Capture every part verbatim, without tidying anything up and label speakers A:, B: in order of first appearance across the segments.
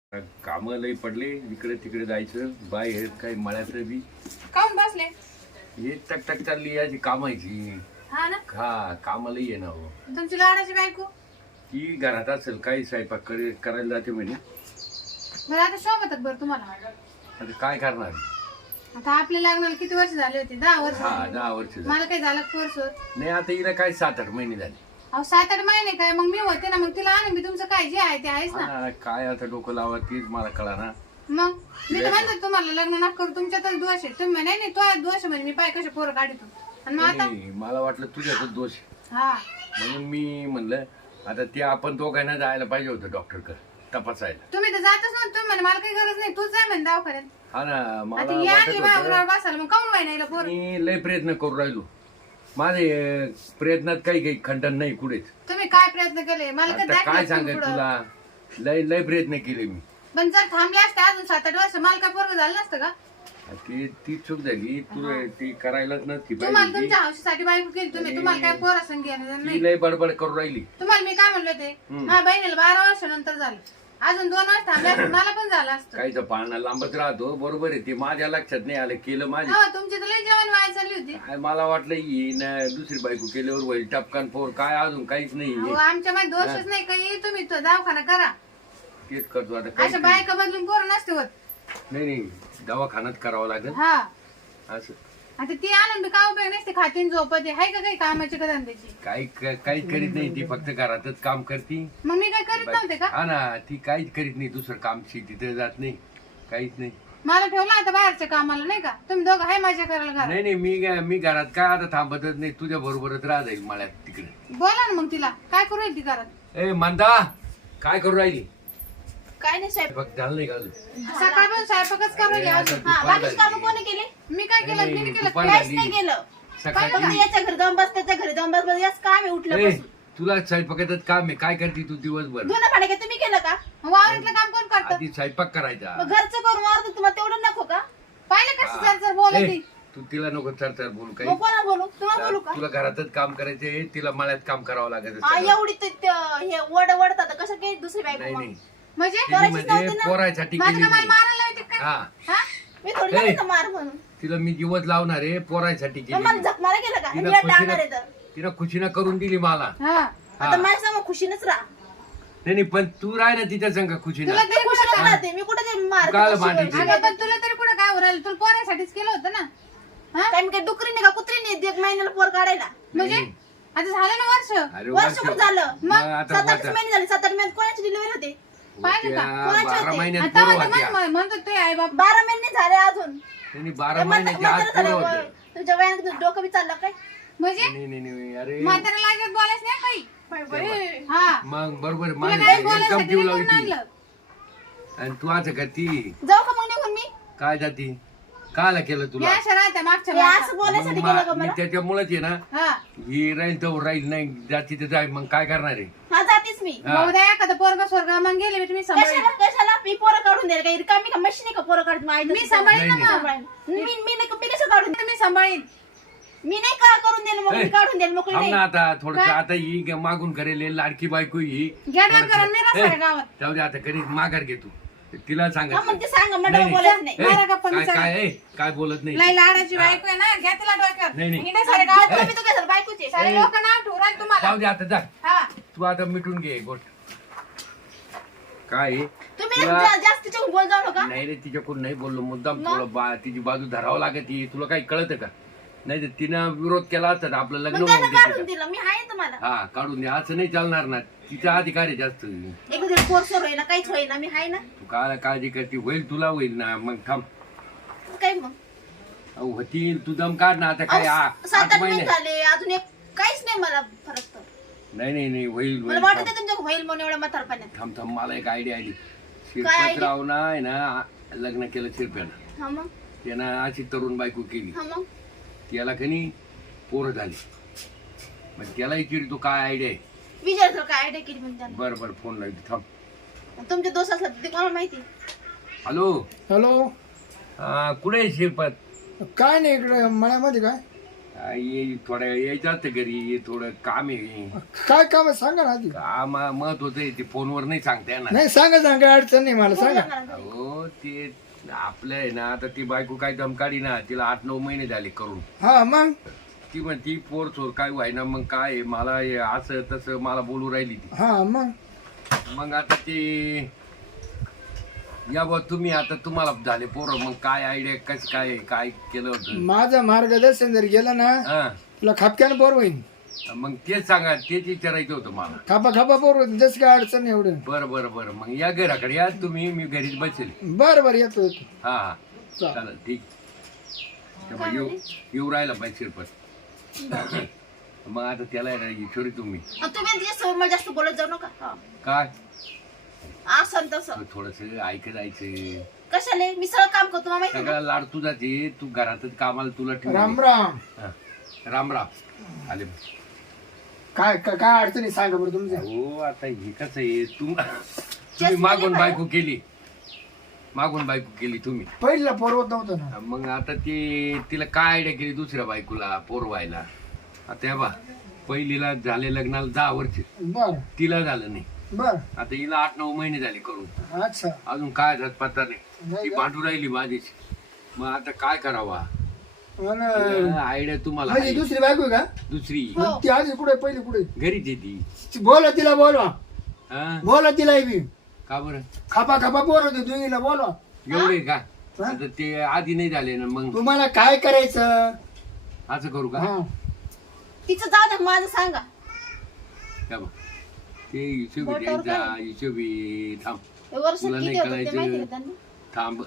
A: काम लई पडले, इकडे तिकडे जायचं. बाय हे काही मळ्याचं बी
B: काऊन बसले?
A: हे टक टक चालली याची कामायची.
B: हा ना,
A: हा कामाला ये ना हो.
B: तुमची लाडाची बायको
A: ती घरात असेल काही स्वयंपाक करे- करायला जाते म्हणे.
B: बरं आता शोभतात बरं तुम्हाला.
A: आता काय करणार?
B: आता आपल्या लग्नाला किती वर्ष झाले होते? दहा वर्ष
A: हा
B: झाले.
A: दहा वर्ष झाली.
B: मला काही झालं का वर्ष होत?
A: नाही आता हिला काय सात आठ महिने झाले.
B: अहो सात आठ महिने काय मग मी होते ना, मग तिला आणून मी तुमचं काय जे आहे ते आहेच ना.
A: हा, काय आता डोकं लावा तीच मला कळा ना.
B: मग मी तर म्हणते तुम्हाला लग्न ना करू, तुमच्यातच दोष आहे. तुम्ही म्हणे नाही तो दोष म्हणजे मी पाय कसे पोरं काढतो आणि मग आता
A: नाही, मला वाटलं तुझ्यातच दोष आहे.
B: हा
A: म्हणून मी म्हणलं आता ते आपण दोघांना जायला पाहिजे होतं डॉक्टरकडे तपासायला.
B: तुम्ही तर जातच ना, तुम्ही म्हणे मला काही गरज नाही, तूच जाय म्हणे दवाखान्यात.
A: हा ना, मला
B: आता या
A: वाटत
B: आणि
A: होतं
B: बाबरावर बसायला मग काऊन व्हायला पोर.
A: मी लय प्रयत्न करू राहिलो. माझे अं, प्रयत्नात काही काही खंडन नाही कुठेच.
B: तुम्ही काय प्रयत्न केले मला काय
A: आता काय
B: दाखवलं
A: सांगाय
B: पुढं?
A: तुला, लय लय प्रयत्न केले मी.
B: पण जर थांबले असते अजून सात आठ वर्ष मला काय पोरग झालं नसतं का?
A: ती ती चूक झाली. तू ती करायलाच नसती
B: तुम्हाला
A: पाहिजे.
B: तुमच्या हौशीसाठी बायको केली तुम्ही, तुम्हाला काय पोरा संगी नाही.
A: ती लय बडबड करू राहिली.
B: तुम्हाला मी काय म्हणलं ते माझ्या बहिणीला बारा वर्ष नंतर झालं, अजून दोन वर्ष थांबले असते मला पण झालं असतं.
A: काहीच पाळणा लांबच राहतो. बरोबर आहे, ते माझ्या लक्षात नाही आलं. केलं माझे
B: हो तुमची तर लई जेवण वाया चालली होती.
A: काय मला वाटलं ही ना दुसरी बायको केल्यावर होईल टपकान पोर. काय अजून काहीच नाही.
B: अहो, आमच्या मध्ये दोषच नाही काही. तुम्ही तो दवाखाना करा.
A: तेच करतो आता.
B: अशा
A: काही
B: बायका बदलून पोर नसते होत.
A: नाही नाही, दवाखान्यात करावं लागेल
B: हा
A: असं.
B: आता ती आणून बी काय उपयोग नसते, खातीन झोपते हाय का काही कामाची का धंद्याची.
A: काही काही करीत नाही ती, फक्त घरातच काम करती.
B: मग मी काय करीत नव्हते का?
A: हा ना, ती काहीच करीत नाही. दुसरं काम शेतीत जात नाही, काहीच नाही.
B: मला ठेवलं आता बाहेरच्या कामाला नाही का? तुम्ही दोघं हाय माझ्या करायला घरात.
A: नाही नाही, मी काय- मी घरात काय आता थांबतच नाही. तुझ्या बरोबरच राह जाईल मळ्यात तिकडे.
B: बोला ना मग तिला काय करू येईल ती घरात.
A: ए म्हणता काय करू राहिली?
C: काय नाही साहेब.
A: फक्त झालं नाही का अजून?
B: सकाळपासून स्वयंपाकच करायला
A: आता
B: अजून.
A: तू
C: हा,
A: पाय
C: बाकीची
A: झाली.
C: कामं कोणी केली?
B: मी काय केलं
A: नाही,
B: मी नाही
A: तू
B: केलं.
A: पाय
C: काहीच
A: झाली.
C: नाही केलं.
A: सकाळची
C: फक्त याच्या घरी जाऊन बस, त्याच्या घरी जाऊन बस, बस याच काम आहे
A: ए,
C: उठल्यापासून.
A: तुला स्वयंपाकातच काम आहे. काय करते तू दिवसभर?
C: धुणं भांडे काय तुम्ही केलं का?
B: वावरातलं काम कोण करतं?
A: आधी स्वयंपाक करायचा.
C: मग घरचं करून वाढतो तुम्हाला तेवढं नको का?
B: पाहिलं कसं जर जर बोलत
A: ए,
B: ती.
A: तू तिला नको चर चर बोलू काही.
C: मग कोणा बोलू? तुम्हाला बोलू का?
A: तुला घरातच काम करायचे, तिला मळ्यात काम करावं लागत.
C: हा, एवढी ते- ते- हे वड वडतात कसं काही दुसरी बायको
A: नाही
C: मग?
A: नाही,
B: म्हणजे
A: तिने
C: करायचीच
A: म्हणजे
C: नव्हती ना.
A: पोरायसाठी
B: माझं
A: केली
B: का मला
A: नाही.
B: मारायला लावते काय?
A: हा,
B: हा?
C: मी थोडी
A: ए.
C: लागत मार म्हणून.
A: तिला मी दिवस लावणार आहे, पोरायसाठी
C: मग
A: केली.
C: मला झक मारा केलं का?
A: तिनं
C: मी टाळणार आहे
A: खुशीनं
C: तर.
A: तिनं खुशीनं करून दिली मला.
B: हा.
A: हा.
C: आता माझ्या समोर खुशीनच राहा.
A: नाही नाही, पण तू राह ना तिच्या संग खुशीनं.
B: तुला तरी कुठं
C: खुशीनच
B: काय?
C: राहते मी. कुठे ते मार
A: काय
C: खुशी
A: मांडायची?
C: वगैरे.
B: अगं, पण तुला तरी कुठं काय उरायला? तुला पोरासाठीच केलं होतं ना. हा?
C: काय मी काय डुकरी नाही का कुत्री नाही एक महिन्याला पोर काढायला?
B: म्हणजे
A: नाही.
B: आता झालं ना वर्ष.
A: अरे
C: वर्ष
A: वर्ष.
C: पण झालं.
A: मग आता
C: सात आठ
A: वर्ष.
C: महिने झाले. सात आठ महिन्यात कोणाची डिलिव्हरी होते?
B: पाहिलं का?
A: होत्या,
C: कोणाचे
A: बारा
C: होते?
A: महिन्यात
B: आता
A: पोरं
B: आता
A: होत्या.
B: म्हण- म्हणतो ते आई बाप.
C: बारा महिने झाले अजून.
A: त्यांनी बारा महिन्याच्या आत
C: म्हातारं
A: पोरं
C: झालं.
A: होतं.
C: तुझ्या वयानं तुझं डोकं बी चाललं काय?
B: म्हणजे
A: नाही नाही नाही, अरे
B: म्हातारा लागत बोलायच नाही काही. हा.
A: मग बरोबर
B: तुला
A: माझं
B: काय
A: एकदम
B: बोलायसाठी
A: जीव
B: नाही
A: लावली
B: म्हणून
A: ती.
B: आणलं.
A: आणि तू असं करती
C: जाऊ का मग निघून मी?
A: काय जाती? कायला केलं
B: या
A: तुला?
B: अशा राहत्या मागच्या
C: हे
B: बायका.
C: असं बोलायसाठी
A: मग
C: केलं का
A: मा- मी
C: मला?
A: त्याच्यामुळेच आहे ना,
B: हा.
A: ही राहील तर राहील, नाही जाती तर जाय. मग काय करणार आहे?
C: हा जातीस मी.
A: हा.
B: भाऊ द्या एखादं पोरगा स्वर्ग मग गेले तुम्ही सांभाळ.
C: कशाला कशाला मी पोरं काढून द्यायला काही रिकामी का मशीन का पोरं काढून माहिती
B: मी सांभाळीन ना
A: नाही,
B: मग.
C: मी मी नाही मी कसं काढून
B: तुम्ही सांभाळीन.
C: मी नाही का करून देईल मग मी
A: ए,
C: काढून देईल मोकळी
A: थांब
C: नाही.
A: ना आता थोडस.
B: काय?
A: आता ही ग- मागून करेल हे लाडकी बायको ही.
B: घ्या डोक्यावर नाही
A: ए,
B: रस्ता गावात.
A: जाऊ दे आता, कधी माघार घे तू. तिला
C: हा
A: सांगा.
C: मग ते सांगा
A: नाही,
C: मला
A: नाही.
C: बोलायचं नाही.
A: ए,
B: मारा गप्पा
A: काय
B: विचारा.
A: काय ए, काय बोलत नाही.
B: लय लाडाची बायको आहे ना, घ्या तिला डोक्यावर.
A: नाही, नाही.
B: हिने सारे गावात
C: तुम्ही तो काय बायकोचे
B: सारे लोक नाव ठेवून तुम्हाला.
A: जाऊ दे आता, जा
B: हा.
A: तू आता मिटून घे गोट. काय आहे?
C: तुम्ही
A: तुला-
C: जा- जास्तीच्या बोल जाऊ नका.
A: नाही रे, तिच्याकडून नाही बोललो मुद्दाम.
C: मग?
A: तुला बा तिची बाजू धरावं लागत. तुला काही कळतं का? नाही तर तिनं विरोध केला असता तर आपलं लग्न
C: मग त्यानं
A: होऊन
C: काढून
A: देते.
C: दिलं मी आहे तुम्हाला.
A: हा काढून दे, असं नाही चालणार ना. तिचा अधिकार आहे जास्त. तू
C: एक दिवस कोर्स होईना काहीच होईना मी आहे ना.
A: काय काळजी करते? होईल, तुला होईल ना. मग थांब.
C: काय मग
A: अहो, होतील. तू दम काढ ना आता. काय आ-
C: अहो, सात
A: आठ
C: आठ
A: महिने.
C: महिने झाले अजून एक काहीच नाही मला फरक तर.
A: नाही नाही नाही, होईल
C: मला
A: होईल.
C: वाटत
A: थांब
C: आहे तुमच्या होईल म्हणून एवढ्या म्हातारपणात.
A: थांब थांब, मला एक आयडिया आली.
C: idea?
A: शिरपतराव ना आहे ना, लग्न केलं शिरप्यानं.
C: हा मग
A: त्यानं अशी तरुण बायको केली.
C: हा मग
A: त्याला कनी पोरं झाली. मग त्याला विचारी तू काय आयडिया आहे.
C: विचार तर काय आयडिया केली म्हणजे त्यानं.
A: बरं बरं, फोन लावतो थांब.
C: तुमचे दोस्त असला ते कोणाला माहिती.
A: Hello,
D: hello.
A: हा कुठे आहे शिरपत?
D: काय नाही इकडे मळ्यामध्ये काय
A: काय ये थोड्या यायचं असतं घरी थोडं काम आहे
D: काय काम आहे सांगा ना आधी.
A: काम महत्वाचं आहे ते फोनवर नाही सांगता येणार
D: नाही सांगा सांगा अडचण नाही मला सांगा.
A: हो ते आपलं आहे ना आता ती बायको काय दमकाडी ना तिला आठ नऊ महिने झाले करून
D: हा मग
A: ती म्हणती पोर चोर काय व्हायना मग काय आहे, मला हे असं तसं मला बोलू राहिली ती
D: हा मग
A: मग आता ते या बा तुम्ही आता तुम्हाला झाले पोरं मग काय आयडिया कसं काय काय केलं होतं
D: माझं मार्गदर्शन जर गेलं ना
A: हा
D: तुला खापक्यानं पोर होईल.
A: मग तेच सांगा तेच विचारायचं होतं मला
D: खापा खापा पोर होईल जसं काय अडचण नाही एवढं.
A: बरं बरं बरं मग या घराकडे या तुम्ही मी घरीच बसेल
D: बरं बरं येतो येतो.
A: हा हा
D: चालेल.
A: चालेल ठीक तेव्हा येऊ येऊ राहिला पाहिजे शिरपत मग आता त्याला आहे ना ईश्वरी तुम्ही
C: तुम्ही तिच्या समोर जास्त बोलत जाऊ नका हा.
A: काय
C: असं तसं
A: थोडस ऐकत जायचं
C: कशाले मी सगळं काम करतो मला माहिती
A: सगळा लाड तुझाच आहे तू घरातच कामाला तुला ठेव
D: राम राम.
A: राम राम आले
D: काय काय काय अडचणी सांगा बरं तुमच्या.
A: हो आता हे कसं आहे तुम तुम्ही मागून बायको केली मागून बायको केली तुम्ही
D: पहिला पोरवत नव्हतं ना.
A: मग आता ते तिला काय आयडिया केली दुसऱ्या बायकोला पोरवायला आता हे बा पहिलीला झाले लग्नाला दहा वर्ष
D: बर
A: तिला झालं नाही
D: बर
A: आता हिला आठ नऊ महिने झाले करून
D: अच्छा
A: अजून काय झालं पत्ता नाही
D: नाही
A: ती
D: का?
A: भांडू राहिली माझीच मग आता काय करावा
D: आणि
A: आयडिया तुम्हाला
D: माझी
A: आहे.
D: दुसरी बायको आहे का
A: दुसरी
D: मग ती आधी कुठे पहिली कुठे
A: घरीच आहे ती
D: ती बोला तिला बोलवा
A: हा?
D: बोला तिला बी
A: का बरं
D: खापा खापा पोर होते दोघीला बोलवा.
A: एवढे का
D: हा?
A: आता ते आधी नाही झाले ना मग
D: तुम्हाला काय करायचं
A: असं करू का
D: हा
C: तिचं जाऊ दे माझं सांगा
A: का बा? ते हिशोबी
C: बोटावर
A: द्यायचा हिशोबी थांब
C: हे वर्ष
A: तुला
C: किती
A: नाही
C: होतं ते
A: करायचं.
C: माहिती का त्यांना
A: थांब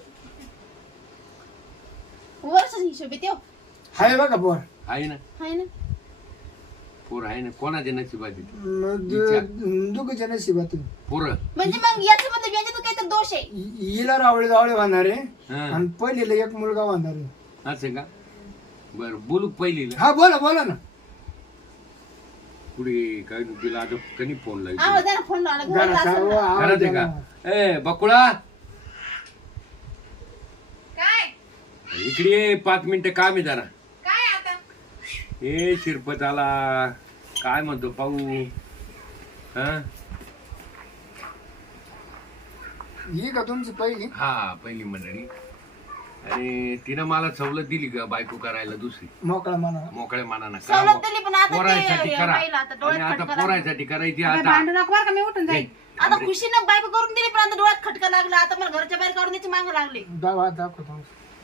C: वर्ष हिशोबी ते
D: हाय बघा पोर
A: आहे ना
C: हाय ना
A: पोर आहे ना कोणाच्या नशिबात आहे ते?
D: मग दुखीच्या नशिबात
A: पोरं
C: म्हणजे मग याचं मध्ये याच्यात काहीतरी दोष आहे
D: हिला रावळे जावळे बांधणार आहे
A: हा
D: आणि पहिलीला एक मुलगा बांधणार आहे.
A: असं का बर बोलू पहिलीला
D: हा बोला बोला ना.
A: पुढे काय तिला आता कधी फोन लावला
C: आवाज द्या ना फोन लावला घरात
D: घरात
C: असेल ना.
D: आवाज
A: घरात आहे
D: द्या
A: का
D: ना.
A: ए बकुळा
B: काय
A: इकडे ये, पाच मिनिटं काम आहे जरा
B: काय आता
A: ए शिरपत आला काय म्हणतो पाहू हा
D: ही का तुमची पहिली
A: हा पहिली मंडळी आणि तिनं मला सवलत दिली ग बायको करायला दुसरी
D: मोकळा म्हणा.
A: मोकळ्या मानानं
C: सवलत दिली पण आता
A: पोरायसाठी
C: ते
A: करा
C: बाईला आता
A: आणि
C: डोळ्यात
A: आता
C: खटका
A: पोरायसाठी करायची
B: काय
A: आता
B: भांडू नको बरं का मी उठून जाईल
C: आता खुशीनं बायको करून दिली पण आता डोळ्यात खटका लागला आता मला घरच्या बाहेर काढून द्यायची मागं लागली
D: दावा दाखवतो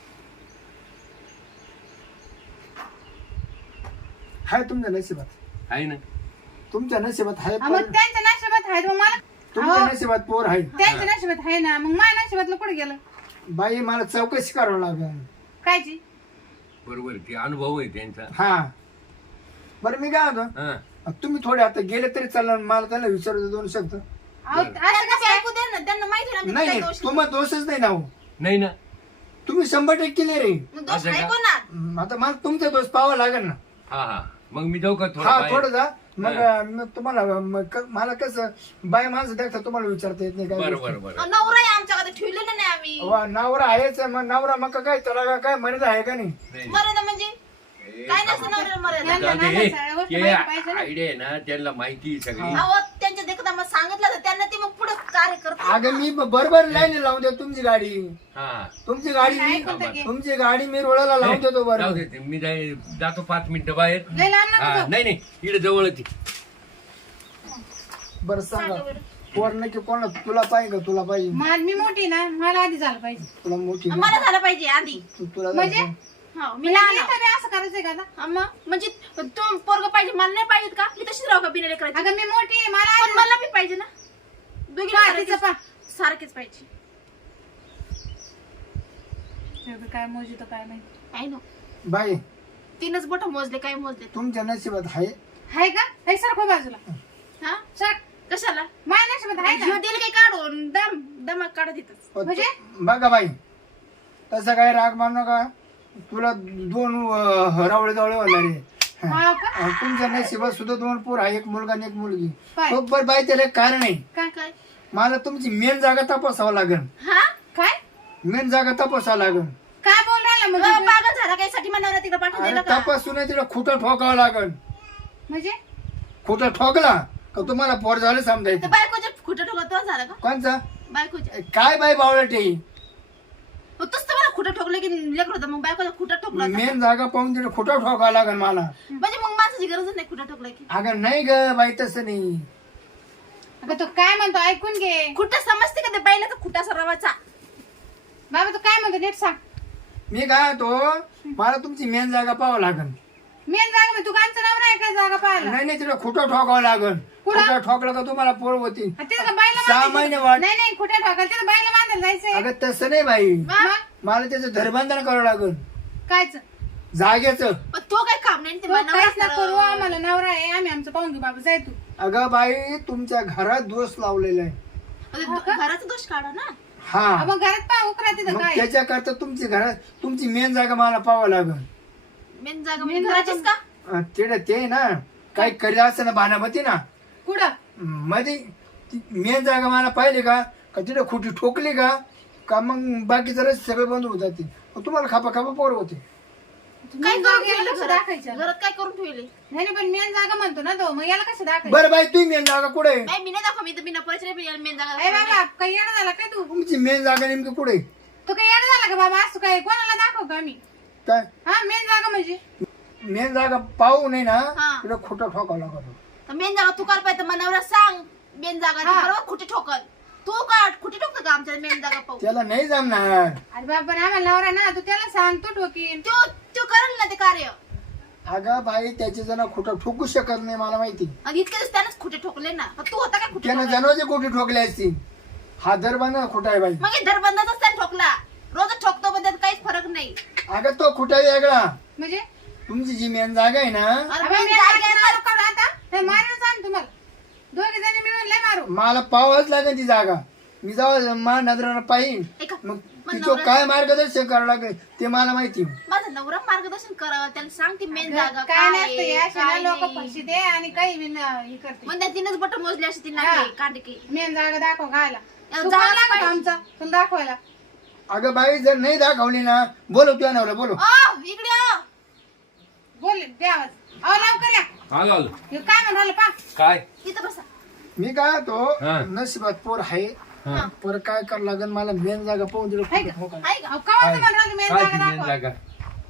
D: हाय तुमच्या नशिबात
A: आहे ना
D: तुमच्या नशिबात हाय
B: हा, मग
D: पोर.
B: त्यांच्या नशिबात आहे मग मला
D: तुमच्या
B: अहो,
D: नशिबात पोर आहे
B: त्यांच्या नशिबात आहे ना मग माझ्या नशिबातलं कुठे गेलं
D: बाई मला चौकशी करावं लागेल.
B: कायची
A: बरोबर ती अनुभव आहे त्यांचा
D: हा बरं मी काय होतो
A: हा
D: तुम्ही थोडे आता गेले तरी चालणार मला त्यांना विचारतो दोन शब्द.
B: अहो, असं
C: त्यांना
B: कसं आहे?
C: ऐकू दे ना त्यांना माहिती ना आमच्यात
D: नाही
C: काही
D: नाही
C: दोष
D: तुम्हाला दोषच नाही ना हो.
A: नाही ना
D: तुम्ही शंभर टक्के नाही रे.
C: मग दोष
A: असं का?
C: ऐकू ना
D: हम्म, आता मला तुमचा दोष पाहावा लागेल ना.
A: हा हा मग मी जाऊ का
D: हा
A: थोडं
D: थोडं जा मग
A: हा.
D: मग तुम्हाला मग क- मला कसं बाय माणसं देखता तुम्हाला विचारता येत नाही काय
A: बरं
D: गोष्टी.
A: बरं बरं
C: अहो, नवरा आहे आमच्याकडे ठेवलेलं नाही आम्ही
D: वा, नवरा आहेच मग नवरा मग काय त्याला काय मर्यादा आहे का नाही.
A: नाही.
C: मर्यादा म्हणजे
A: ए,
C: काय नसतं नवऱ्याला मर्यादा
B: त्यांना
A: जाऊ दे,
B: नाही
A: हे,
B: सगळ्या गोष्टी
A: हे
B: माहिती पाहिजे ना.
A: आयडिया आहे ना त्यांना माहिती आहे सगळी
C: अहो त्यांच्या देखत मग सांगितलं तर त्यांना ते मग पुढे कार्य करतात
D: अगं मी बरोबर लाईन लावून देतो तुमची गाडी
A: हा
D: तुमची गाडी
B: नाही,
D: मी
B: कोणतं घे.
D: तुमची गाडी मी रोडाला लावून देतो
A: जाऊ
D: बरोबर.
A: दे ते, मी जाई जातो पाच मिनिटं बाहेर
B: लय लहान नको
A: हा
B: जाऊ.
A: नाही नाही इकडे जवळच आहे.
D: बरं सांगा पोर नक्की कोणा तुला पाहिजे का तुला पाहिजे
B: मा- मी मोठी ना मला आधी झालं पाहिजे
D: तुला मोठी
C: मला झालं पाहिजे आधी
D: तू तुला
B: म्हणजे
C: हो मी लहान आहे.
B: इथं बी असं करायचंय का आता?
C: हा, मग म्हणजे तू पोरग पाहिजे मला नाही पाहिजेत का मी तशीच राहू का बिना लेकराची
B: अगं मी मोठी आहे, मला
C: पण मला बी पाहिजे ना दोघी
B: पहा, तिचं पहा.
C: सारखेच पाहिजे
B: शेवटी काय मोजितो काय माहिती
C: काय नो
D: बाई
C: तीनच बोट मोजले काय मोजले
D: तुमच्या नशिबात आहे.
B: आहे का हे सरको बाजूला
C: हा
B: सर
C: कशाला
B: माझ्या नशिबात आहे
C: जीव
B: ना
C: दिले काही काढून दम दमाग काढत येतच
D: पण
B: म्हणजे?
D: तू- बघा बाई तसं काही राग मानू नका तुला दोन रावळे जवळ होणार आहे.
B: हा का?
D: आणि तुमच्या नशिबात सुद्धा दोन पोर आहे एक मुलगा आणि एक मुलगी.
B: काय?
D: हो, बरं बाई त्याला एक कारण आहे.
B: काय
C: काय
D: मला तुमची मेन जागा तपासावं लागेल.
C: हा
B: काय
D: मेन जागा तपासावं लागेल
B: काय बोल राहिला मग
C: अ,
B: तुम्ही?
C: पागल झाला काही साठी मनावर तिकडे पाठवून
D: अरे
C: दिलं का
D: तपासून तिला खोटं ठोकावं लागल.
B: म्हणजे
D: खोटं ठोकला का तुम्हाला पोर झालं
C: तर
D: समजायचं.
C: बायकोचे खुटं ठोकलं तो झालं का
D: कोणचा
C: बायकोचे
D: काय बाई बावळटे
C: मग तूच तर मला खुटं ठोकलं की लेकर होतं मग बायकोला खुटं ठोकलं होतं.
D: मेन जागा पाहून तिला खोटं ठोकावं लागल मला.
C: म्हणजे मग माणसाची गरजच नाही खुटं ठोकलं की
D: अगं नाही ग बाई तसं नाही.
B: अगं तो काय म्हणतो ऐकून घे.
C: खुटं समजते का ते बैलाचा खुटा सरवाचा
B: बाबा तू काय म्हणतो नीट सांग.
D: मी काय तो मला तुमची मेन जागा पाहावं लागल.
B: मेन जागा म्हणजे तू कांचं नाव नाही काय जागा पाहायला.
D: नाही नाही तिला खोटं ठोकावं लागल.
B: कुठं?
D: खोटं ठोकलं का तुम्हाला पोर होती.
B: आणि तिथं बाईला
D: सहा
B: बांधायचं.
D: महिने वाट.
B: नाही नाही कुठे ठोकाल तिथं बाईला बांधायला जायचंय.
D: अगं तसं नाही बाई
B: मग
D: मला त्याचं धरबंधन करावं लागल
B: कायच
D: जागेचं.
C: पण तो काय काम नाही ते
B: तो
C: मनावर
B: काहीच ना करू
C: असतं.
B: आम्हाला नवरा आहे आम्ही आमचं पाहून घेऊ बाबा जाय तू.
D: अगं बाई तुमच्या घरात दोष लावलेला आहे.
C: म्हणजे दो- घराचा दोष काढा ना
D: हा
B: मग घरात पहा उकरा तिथं
D: मग
B: काय.
D: त्याच्याकरता तुमची घरात तुमची मेन जागा मला पाहावं लागल.
C: मेन जागा म्हणजे
B: मेन
C: घराचीच का
D: अं, तिकडे ते ना काही करीत असं ना बाणामती ना
B: कुठं
D: मध्ये ती मेन जागा मला पाहिली का का तिथे खोटी ठोकली का का मग बाकीचं रस्ते सगळे बंद होत जाते. मग तुम्हाला खापा खापा पोर होते.
C: काय
B: मेन
C: करून
B: जागेला
C: ठेवले
B: कसं
C: घरात
B: दाखायचं.
C: घरात काय करून ठेवले
B: नाही नाही, पण मेन जागा म्हणतो ना तो मग याला कसं दाखायचं.
D: बरं बाई तुम्ही मेन जागा कुठे आहे?
C: नाही मी नाही दाखव मी तर बिना परिचय मेन जागा
B: ए
C: दाखवली.
B: बाबा काही येणं झाला काय तू.
D: तुमची मेन जागा नेमकी कुठे आहे?
B: तू काही येणं झाला का बाबा असं काय कोणाला दाखव का आम्ही.
D: काय
B: हा मेन जागा म्हणजे
D: मेन जागा पाहू नाही ना
C: हा.
D: तिला खोटं ठोकावं लागत.
C: तर मेन जागा तू काल पाहिजे मनावर सांग मेन जागा
B: हा.
C: ती बरोबर खुटी ठोकल तू का खुटी ठोकतो का आमच्या मेन जागा पाहू
D: त्याला नाही जमणार.
B: अरे बाबा पण आम्हाला नवरा ना तू त्याला सांग तू ठोकीन.
C: तो तो करेल ना ते कार्य
D: अगं बाई त्याचे जण खोटं ठोकू शकत नाही मला माहिती.
C: आणि इतके दिवस त्यानंच खुटे ठोकले ना मग तू होता काय खुटे
D: त्यानं
C: ठोकला?
D: जनावरचे खोटे ठोकले असतील. हा दरबाना खोटा आहे बाई.
C: मग हे दरबंदाचाच त्याने ठोकला रोज ठोकतो पण त्यात काहीच फरक नाही
D: अगं तो खोटा वेगळा.
B: म्हणजे
D: तुमची जी मेन जागा आहे ना
C: अरे
B: अबे,
C: मेन
B: मेन
C: जागा
B: जागेत
C: आहे
B: मारू का आता हे मारून सांग तुम्हाला दोघे जणी मिळून लय मारू.
D: मला पाहावंच लागेल ती जागा. मी जाऊ मा नजरानं पाहिन
C: ना. ऐका,
D: मग
C: मग
D: तिचं
C: नवरा-
D: काय मार्गदर्शन करावं लागेल ते मला माहिती.
C: माझा नवरा मार्गदर्शन करावं त्याला सांग ती मेन जागा
B: काय नसतं
C: आहे,
B: या
C: काय
B: लोक
C: नाही.
B: फशी दे आणि काही बी न- हे करते.
C: मग त्या तिनंच बट मोजली अशी ती
B: हा.
C: लागली कांडकी
B: मेन जागा दाखव खायला
C: जागा
B: तू कोण लागतो
C: पाहिजे.
B: आमचा तुला दाखवायला.
D: अगं बाई जर नाही दाखवली ना बोलव तुझ्या नवरा बोलव.
C: ओ इकडे आ.
B: बोल दे आवाज. अहो लवकर या.
A: आलो आलो
B: हे काय म्हणून राहिलं पा.
A: काय
C: इथं बसा
D: मी काय तो
A: हा.
D: नशिबात पोर आहे.
A: हा.
D: पर काय करावं लागेल मला मेन जागा पाहून दिलं
B: हाय का?
D: खोटं ठोकायला.
C: आहे का
B: अहो कवाचं म्हणून राहिलं मेन
A: काय
B: जागा
A: ती मेन
B: दाखवा.
A: जागा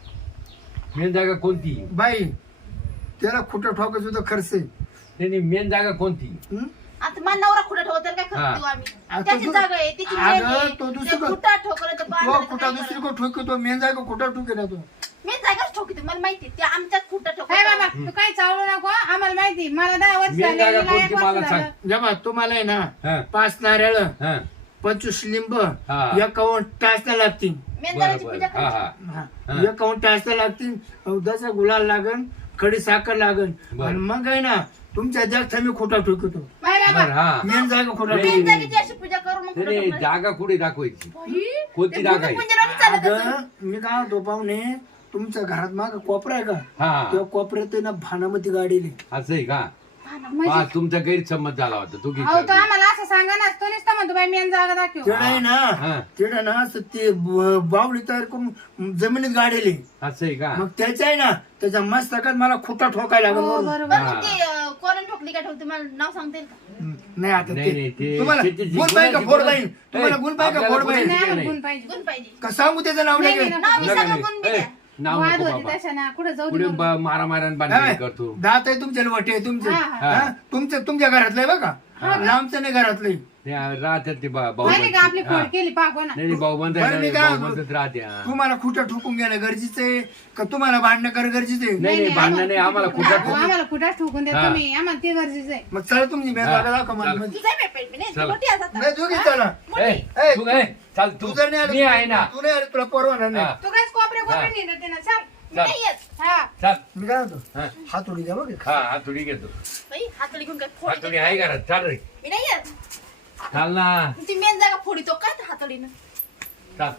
A: मेन जागा कोणती
D: बाई त्याला खोटं ठोकायचं होतं खर्च आहे.
A: नाही नाही, मेन जागा कोणती
D: हं?
C: आता माझा नवरा खुटा ठोकतो त्याला काय
A: हा.
C: खरं देऊ आम्ही
D: आता
C: त्याची
D: तू-
C: जागा आहे तिची
D: अगं,
C: मेन आहे.
D: तो
C: ते
D: दुसरीकडं-
C: खुटा ठोकलं तर
D: तो
C: बांधायला
D: कुठं
C: काय
D: दुसरी
C: करावं?
D: को ठोकतो मेन जागा कुठं ठोकेला तो.
C: मेन जागाच ठोकते मला माहिती आहे. ते आमच्यात खुटा
B: काय बाबा
C: ठोकतो
B: तू काही चावू नको आम्हाला माहिती मला दहा वर्ष
A: मेन
B: झाले
A: जागा
B: हिला एक
A: कोणती
B: वर्ष
A: मला
B: झालं.
A: सांग.
D: जेव्हा तुम्हाला आहे ना
A: हा
D: पाच नारळ
A: हा
D: पंचवीस लिंब
A: हा.
D: एकावन्न टाचना लागतील.
C: मेन
A: बरं
C: जागाची पूजा
A: बरं हा
C: करायची
A: हा
D: हा.
A: हा.
D: एकावन्न टाचना लागतील. उदाचा गुलाल लागन खडी साखर लागन
A: बरं.
D: आणि मग आहे ना तुमच्या जास्त मी खोटा ठोकतो.
B: बाय बाबा
A: बरं हा
D: मेन जागा खोटा
A: नाही,
C: मेन
D: ठोकतो.
C: जागेची अशी पूजा करून मग
A: नाही,
C: खुटा
A: नाही,
C: ठोकणार.
A: जागा कुठे दाखवायची
C: बाई,
A: कोणती
C: ते
A: जागा आहे
C: भूतकुंजराने चालत असेल.
D: अगं मी काय होतो पाहुणे तुमच्या घरात माग कोपरा आहे का
A: हा
D: त्या कोपऱ्यात आहे ना भानामती गाडीली.
A: असं आहे का
B: म्हणजे
A: हा तुमचा गैरसमज झाला होता तू की
B: अहो तो आम्हाला असं सांगा ना तो नुसतं म्हणतो बाई मेन जागा दाखव.
D: तिकडे आहे ना
A: हा.
D: तिकडे ना असं ते ब- बावडी तयार करून जमिनीत गाडीली.
A: असं आहे का
D: मग त्याच्या आहे ना त्याच्या मस्तकात मला खोटा ठोकायला लागल
B: हो
D: वरून.
B: बरोबर.
C: पण मग ते अं, कोणाने ठोकली काय ठोकते मला नाव सांगता येईल का
D: हं, नाही आता
A: नाही, नाही,
D: ते
A: ते-
D: तुम्हाला
A: ते- ते
D: गुण पाहिजे का
A: गुणाची
D: फोड
A: गुण-
D: पाहिजे तुम्हाला
A: ए,
D: गुण पाहिजे का
A: आपल्याला
D: फोड पाहिजे
B: नाही
A: नाही,
B: आम्हाला
A: नाही.
B: गुण पाहिजे.
C: गुण पाहिजे
D: का सांगू त्याचं नाव
B: नाही,
D: नाही
B: नाही,
C: नाव मी
A: नका
C: सगळं
A: नाही.
C: गुण बी
A: ए,
C: द्या.
A: नाव
B: वाद
A: नको
B: होती
A: बाबा
B: तशा ना कुठं जाऊ दे
A: पुढे
B: बरोबर.
A: ब- मारामाऱ्याने बांधणी करतो
D: दात आहे तुमच्या वटे आहे तुमचे
B: हा,
A: हा.
D: हा? तुमचं तुमच्या घरातलं आहे बघा लांबचं नाही घरातलं.
A: ते राहतात ते बा- भाऊ
B: माहिती का आपली
A: हा.
B: खोड केली पा कोणा.
A: नाही नाही, भाऊ बंद
D: बरं मी काय
A: भाऊ राहते हा.
D: तुम्हाला खोटं ठोकून घेणं गरजेचं आहे का तुम्हाला भांडणं करणं गरजेचं आहे.
A: नाही नाही भांडणं नाही आम्हाला कुठं
B: अहो, आम्हाला कुठं ठोकून देत
A: हा.
B: तुम्ही आम्हाला ते गरजेचं आहे.
D: मग चला तुमची मेन
A: हा,
D: जागा दाखवा मला.
A: चला.
D: म्हणजे-
C: तुझा आहे पेट मी नाही ती
A: चला.
C: मोठी आहे आता.
D: नाही दोघी चला.
A: ए,
D: ए,
A: तू काय चाल तू
D: तू जर नाही आली
A: मी आहे ना
D: तू नाही आली तुला परवाना नाही.
A: हा.
B: तू काहीच कोपरे कोपरे नाही देते ना चाल.
C: मी नाही येत
B: हा
A: चाल
D: मी काय होतो
A: हा.
D: हातोडी द्या बघ.
A: हा हातोडी घेतो
C: बाई हातोडी घेऊन काय फोडी
A: हातोडी आहे घरात चाल रे
C: मी नाही येत
A: चाल ना
C: ती मेन जागा फोडितो काय त्या हातोडीनं
A: चाल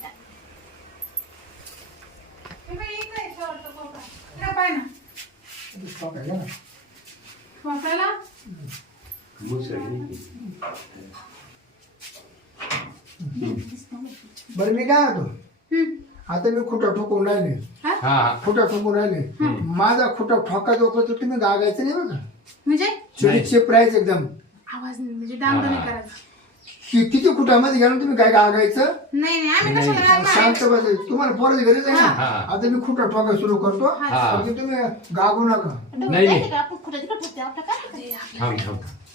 B: हे बाई, इकडे आहे शेवटचा कोपरा. इकडे पाय ना.
D: ठोकायला ना.
B: ठोकायला?
D: बरं मी काय होतो
B: हम्म.
D: आता मी खोटा ठोकून राहिले
B: हा?
A: हा
D: खोटा ठोकून राहिले माझा खोटा ठोका जोपर्यंत तुम्ही गागायचं नाही बघा
B: म्हणजे
D: चिडीचे प्राईज एकदम
B: आवाज नाही, म्हणजे डांग नाही करायचं.
D: कि- किती कुटामध्ये घ्या तुम्ही काय गागायचं
B: नाही नाही आम्ही कशाला राहणार?
D: शांत बसायचं तुम्हाला पोराची गरज आहे ना
A: हा.
D: आता मी खोटा ठोका सुरू करतो
A: हा.
D: फक्त तुम्ही गागू नका
A: नाही, नाही.
C: का आपण कुठे तिकडे ठेवते आपलं काय
A: थांब थांब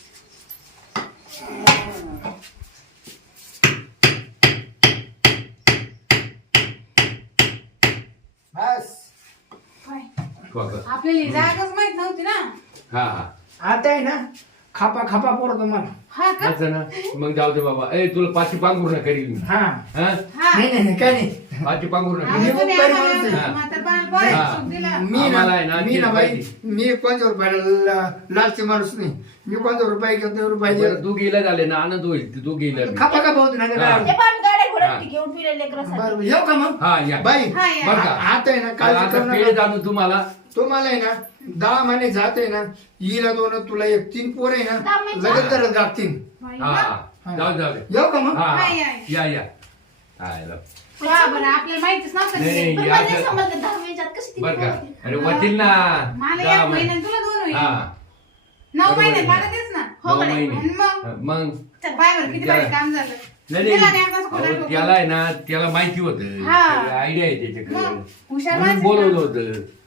D: बस
B: होय.
A: बघ.
B: आपल्याला ही जागाच माहित नव्हती ना.
A: हा हा
D: आता आहे ना खापा खापा पोरं तुम्हाला
B: हा का?
A: असं ना मग जाऊ दे बाबा ए तुला पाचशे पांघरून करील मी
D: हा
A: हा
B: हा.
D: नाही नाही नाही, काय नाही
A: पाचशे पांघरून
B: आम्ही
D: मी
B: तुम्ही
D: मुंबई
B: आम्हाला
D: माणूस
A: आहे.
B: म्हातारपणाला पोरायला
A: हा.
B: सुख दिला.
D: मी
A: आम्हाला आहे
D: ना
A: ना
D: मी
A: ते
D: ना बाई
A: पाहिजे.
D: मी कोणत्या रुपयाला लालची माणूस नाही मी कोणत्या रुपये घेत नाही रुपये
A: बरं, तू गेला झाले ना आनंद होईल तू गेला
D: खापा खापा होत नाही
A: हा.
D: काय
C: हे पण गाड्या
A: हा.
C: घोड्या घेऊन फिरायला लेकरासाठी.
D: बरं येऊ का मग
A: हा या
D: बाई
B: हा, या.
A: बरं का
D: आता आहे ना काळजी
A: आता
D: करू
A: पेढे
D: नका
A: जाणू तुम्हाला
D: तुम्हाला आहे ना दहा महिने जात आहे ना हिला दोन तुला एक तीन पोर आहे
C: दहा
D: ना
C: महिने
D: लगेच करत गाठतील
B: बाई,
A: हा
B: हा.
A: हा. जाऊ दे, जाऊ दे
D: येऊ का मग
A: हा
B: हा,
A: हा.
B: या,
A: या या हा, या.
B: हा, बरं आपल्याला माहितीच नव्हतं.
A: नाही, नाही.
C: पण
A: या
C: मला नाही
A: तर-
C: समजलं दहा महिन्यात कशी ती
A: बर का
C: होती.
A: अरे वटील ना
B: मला
A: दहा
B: एक
A: महिने.
B: महिन्यात तुला दोन होईल.
A: हा
B: नऊ
A: बरोबर
B: महिन्यात
A: आहे.
B: मला तेच ना.
A: नऊ
B: हो का नाही?
A: महिने.
B: आणि मग
A: हा, मग
B: पायावर किती
A: त्याला-
B: भारी काम झालं.
A: नाही
B: दिला नाही
A: नाही
B: आमचा
A: अहो,
B: खोटा ठोकून.
A: त्याला आहे ना त्याला माहिती होत
B: हा.
A: आयडिया आहे
B: मग
A: त्याच्याकडे
B: हुशार
A: म्हणून
B: माणूस
A: बोलवलं
B: आहे
A: होतं